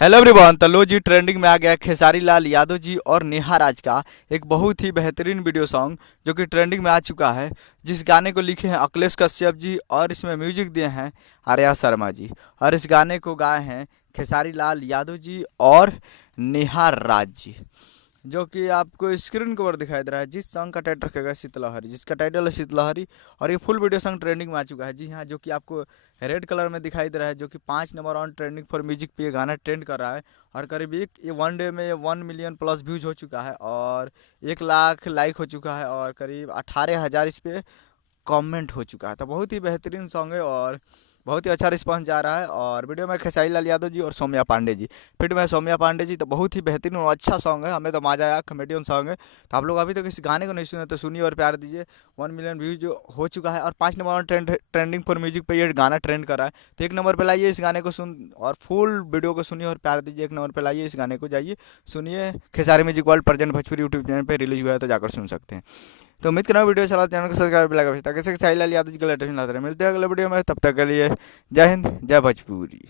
Hello everyone. तो लो जी, trending में आ गया खेसारी लाल यादव जी और नेहा राज का एक बहुत ही बेहतरीन वीडियो सॉन्ग जो कि ट्रेंडिंग में आ चुका है। जिस गाने को लिखे हैं अखिलेश कश्यप जी और इसमें म्यूजिक दिए हैं आर्या शर्मा जी। और इस गाने को गाए हैं खेसारी लाल यादव जी और नेहा राज जी, जो कि आपको स्क्रीन के ऊपर दिखाई दे रहा है। जिस सॉन्ग का टाइटल रखेगा शीतलहरी, जिसका टाइटल है शीतलहरी। और ये फुल वीडियो सॉन्ग ट्रेंडिंग में आ चुका है। जी हाँ, जो कि आपको रेड कलर में दिखाई दे रहा है, जो कि 5 number on trending for music पे ये गाना ट्रेंड कर रहा है। और करीब एक ये वन डे में 1 मिलियन प्लस व्यूज हो चुका है और 1 लाख लाइक हो चुका है और करीब 18,000 इस पे कमेंट हो चुका है। तो बहुत ही बेहतरीन सॉन्ग है और बहुत ही अच्छा रिस्पांस जा रहा है। और वीडियो में खेसारी लाल यादव जी और सौम्या पांडे जी, फिट में सौम्या पांडे जी। तो बहुत ही बेहतरीन और अच्छा सॉन्ग है, हमें तो मजा आया, कॉमेडियन सॉन्ग है। तो आप लोग अभी तक इस गाने को नहीं सुने तो सुनिए और प्यार दीजिए। 1 मिलियन व्यूज हो चुका है और 5 नंबर ट्रेंडिंग फॉर म्यूजिक पे ये गाना ट्रेंड कर रहा है। तो 1 नंबर पे लाइए इस गाने को सुन और फुल वीडियो को सुनिए और प्यार दीजिए। 1 नंबर पे लाइए इस गाने को, जाइए सुनिए। Khesari music world present Bhojpuri YouTube channel पे रिलीज हुआ है, तो जाकर सुन सकते हैं। तो उम्मीद करना वीडियो चला चैनल को सब्सक्राइब लगा ताकि खेसारी लाल यादव जी का लेटेस्ट मिलते हैं अगले वीडियो में। तब तक के लिए जय हिंद, जय भोजपुरी।